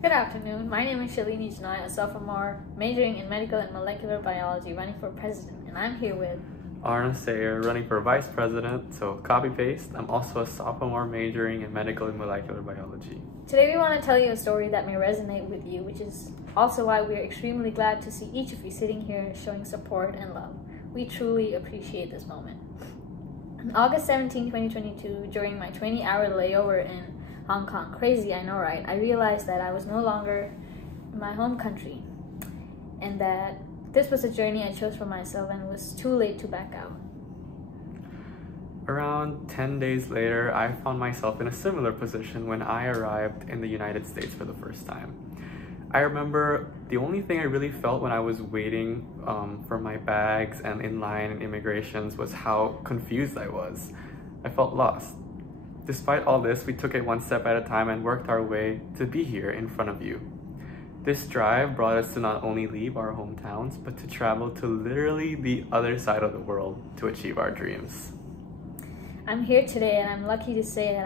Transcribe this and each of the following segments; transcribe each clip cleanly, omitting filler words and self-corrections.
Good afternoon. My name is Shalini, Jinoy, a sophomore majoring in medical and molecular biology, running for president, and I'm here with Arnaud, Seyer, running for vice president, so copy paste. I'm also a sophomore majoring in medical and molecular biology. Today we want to tell you a story that may resonate with you, which is also why we are extremely glad to see each of you sitting here showing support and love. We truly appreciate this moment. On August 17, 2022, during my 20-hour layover in Hong Kong, crazy, I know, right? I realized that I was no longer in my home country and that this was a journey I chose for myself and it was too late to back out. Around 10 days later, I found myself in a similar position when I arrived in the United States for the first time. I remember the only thing I really felt when I was waiting for my bags and in line in immigrations was how confused I was. I felt lost. Despite all this, we took it one step at a time and worked our way to be here in front of you. This drive brought us to not only leave our hometowns, but to travel to literally the other side of the world to achieve our dreams. I'm here today and I'm lucky to say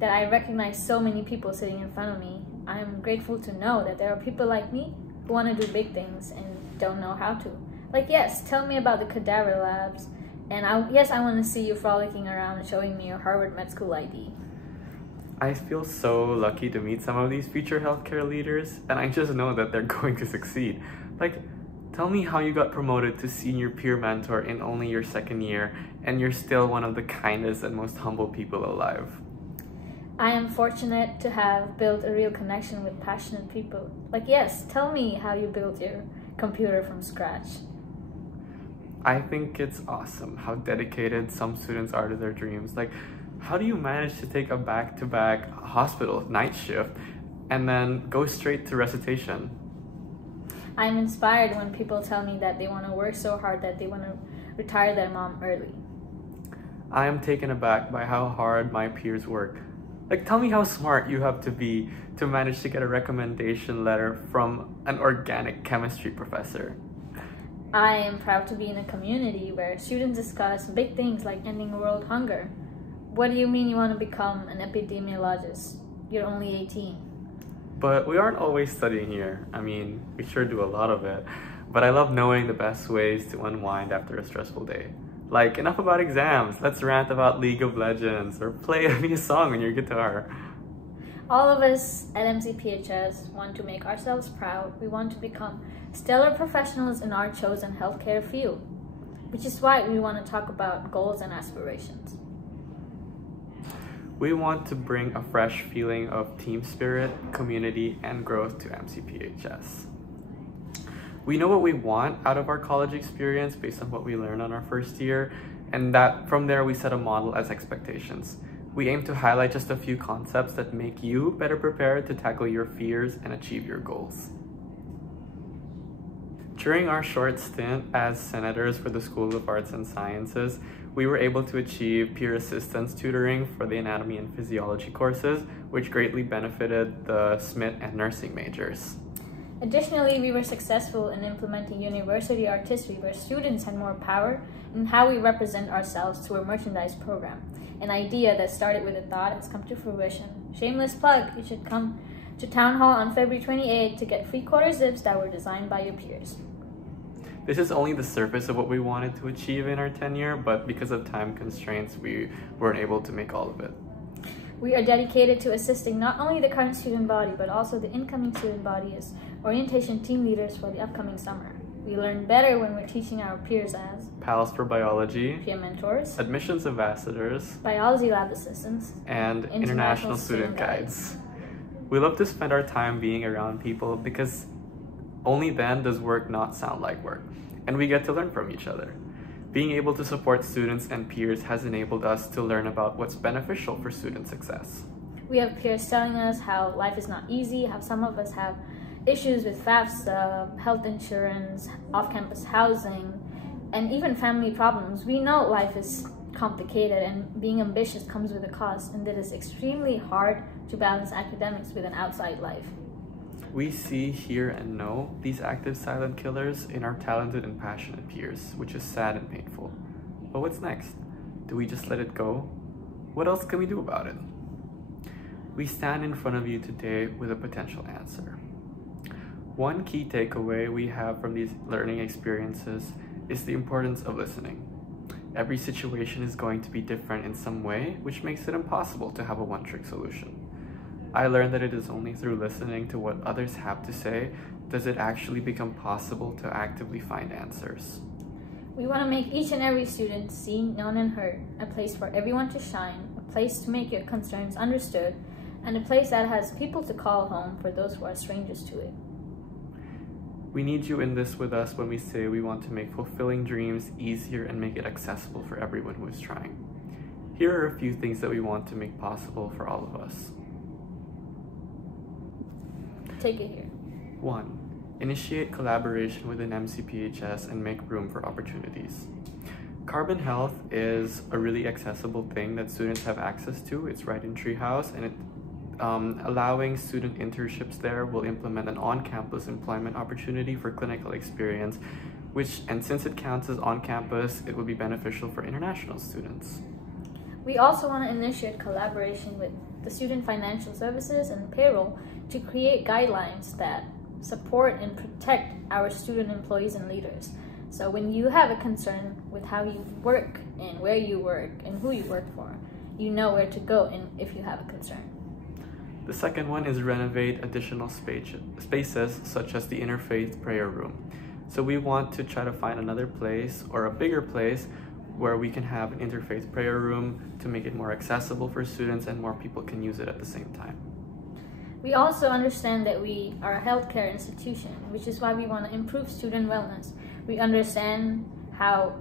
that I recognize so many people sitting in front of me. I'm grateful to know that there are people like me who want to do big things and don't know how to. Like, yes, tell me about the cadaver labs. And I want to see you frolicking around and showing me your Harvard Med School ID. I feel so lucky to meet some of these future healthcare leaders, and I just know that they're going to succeed. Like, tell me how you got promoted to senior peer mentor in only your second year, and you're still one of the kindest and most humble people alive. I am fortunate to have built a real connection with passionate people. Like, yes, tell me how you built your computer from scratch. I think it's awesome how dedicated some students are to their dreams. Like, how do you manage to take a back-to-back hospital night shift and then go straight to recitation? I'm inspired when people tell me that they want to work so hard that they want to retire their mom early. I am taken aback by how hard my peers work. Like, tell me how smart you have to be to manage to get a recommendation letter from an organic chemistry professor. I am proud to be in a community where students discuss big things like ending world hunger. What do you mean you want to become an epidemiologist? You're only 18. But we aren't always studying here. I mean, we sure do a lot of it. But I love knowing the best ways to unwind after a stressful day. Like, enough about exams. Let's rant about League of Legends or play me a song on your guitar. All of us at MCPHS want to make ourselves proud. We want to become stellar professionals in our chosen healthcare field, which is why we want to talk about goals and aspirations. We want to bring a fresh feeling of team spirit, community, and growth to MCPHS. We know what we want out of our college experience based on what we learned on our first year, and that from there we set a model as expectations. We aim to highlight just a few concepts that make you better prepared to tackle your fears and achieve your goals. During our short stint as senators for the School of Arts and Sciences, we were able to achieve peer assistance tutoring for the anatomy and physiology courses, which greatly benefited the SMIT and nursing majors. Additionally, we were successful in implementing university artistry, where students had more power in how we represent ourselves through a merchandise program. An idea that started with a thought has come to fruition. Shameless plug, you should come to Town Hall on February 28th to get free quarter zips that were designed by your peers. This is only the surface of what we wanted to achieve in our tenure, but because of time constraints, we weren't able to make all of it. We are dedicated to assisting not only the current student body, but also the incoming student body as orientation team leaders for the upcoming summer. We learn better when we're teaching our peers as pals for biology, peer mentors, admissions ambassadors, biology lab assistants, and international student guides. We love to spend our time being around people because only then does work not sound like work, and we get to learn from each other. Being able to support students and peers has enabled us to learn about what's beneficial for student success. We have peers telling us how life is not easy, how some of us have issues with FAFSA, health insurance, off-campus housing, and even family problems. We know life is complicated and being ambitious comes with a cost, and that it's extremely hard to balance academics with an outside life. We see, hear, and know these active silent killers in our talented and passionate peers, which is sad and painful. But what's next? Do we just let it go? What else can we do about it? we stand in front of you today with a potential answer. One key takeaway we have from these learning experiences is the importance of listening. Every situation is going to be different in some way, which makes it impossible to have a one-trick solution. I learned that it is only through listening to what others have to say does it actually become possible to actively find answers. We want to make each and every student seen, known, and heard, a place for everyone to shine, a place to make your concerns understood, and a place that has people to call home for those who are strangers to it. We need you in this with us when we say we want to make fulfilling dreams easier and make it accessible for everyone who is trying. Here are a few things that we want to make possible for all of us. Take it here. 1. Initiate collaboration within MCPHS and make room for opportunities. Carbon health is a really accessible thing that students have access to. It's right in Treehouse, and allowing student internships there will implement an on-campus employment opportunity for clinical experience, and since it counts as on-campus, it will be beneficial for international students. We also want to initiate collaboration with the Student Financial Services and Payroll to create guidelines that support and protect our student employees and leaders. So when you have a concern with how you work and where you work and who you work for, you know where to go if you have a concern. The second one is renovate additional spaces such as the interfaith prayer room. So we want to try to find another place or a bigger place where we can have an interfaith prayer room to make it more accessible for students and more people can use it at the same time. We also understand that we are a healthcare institution, which is why we want to improve student wellness. We understand how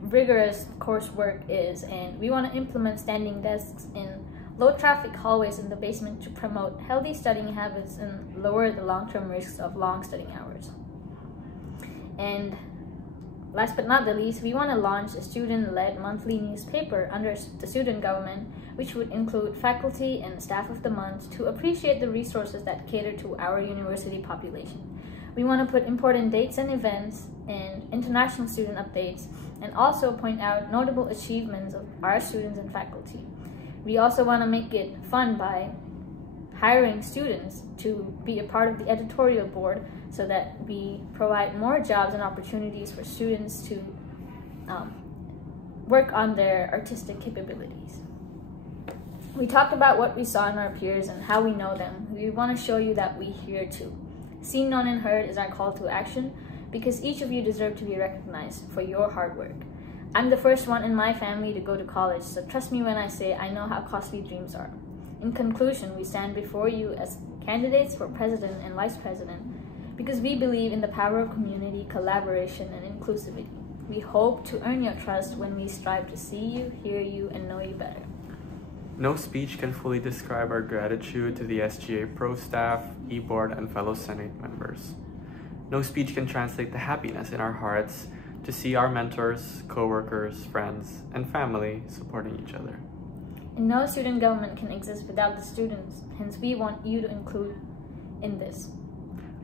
rigorous coursework is, and we want to implement standing desks in low traffic hallways in the basement to promote healthy studying habits and lower the long-term risks of long studying hours. And last but not the least, we want to launch a student-led monthly newspaper under the student government, which would include faculty and staff of the month to appreciate the resources that cater to our university population. We want to put important dates and events and international student updates, and also point out notable achievements of our students and faculty. We also want to make it fun by hiring students to be a part of the editorial board so that we provide more jobs and opportunities for students to work on their artistic capabilities. We talked about what we saw in our peers and how we know them. We want to show you that we hear too. Seen, known, and heard is our call to action because each of you deserve to be recognized for your hard work. I'm the first one in my family to go to college, so trust me when I say I know how costly dreams are. In conclusion, we stand before you as candidates for president and vice president because we believe in the power of community, collaboration, and inclusivity. We hope to earn your trust when we strive to see you, hear you, and know you better. No speech can fully describe our gratitude to the SGA Pro staff, e-board, and fellow Senate members. No speech can translate the happiness in our hearts to see our mentors, co-workers, friends, and family supporting each other. And no student government can exist without the students, hence we want you to include in this.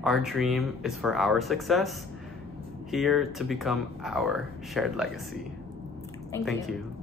Our dream is for our success, here to become our shared legacy. Thank you.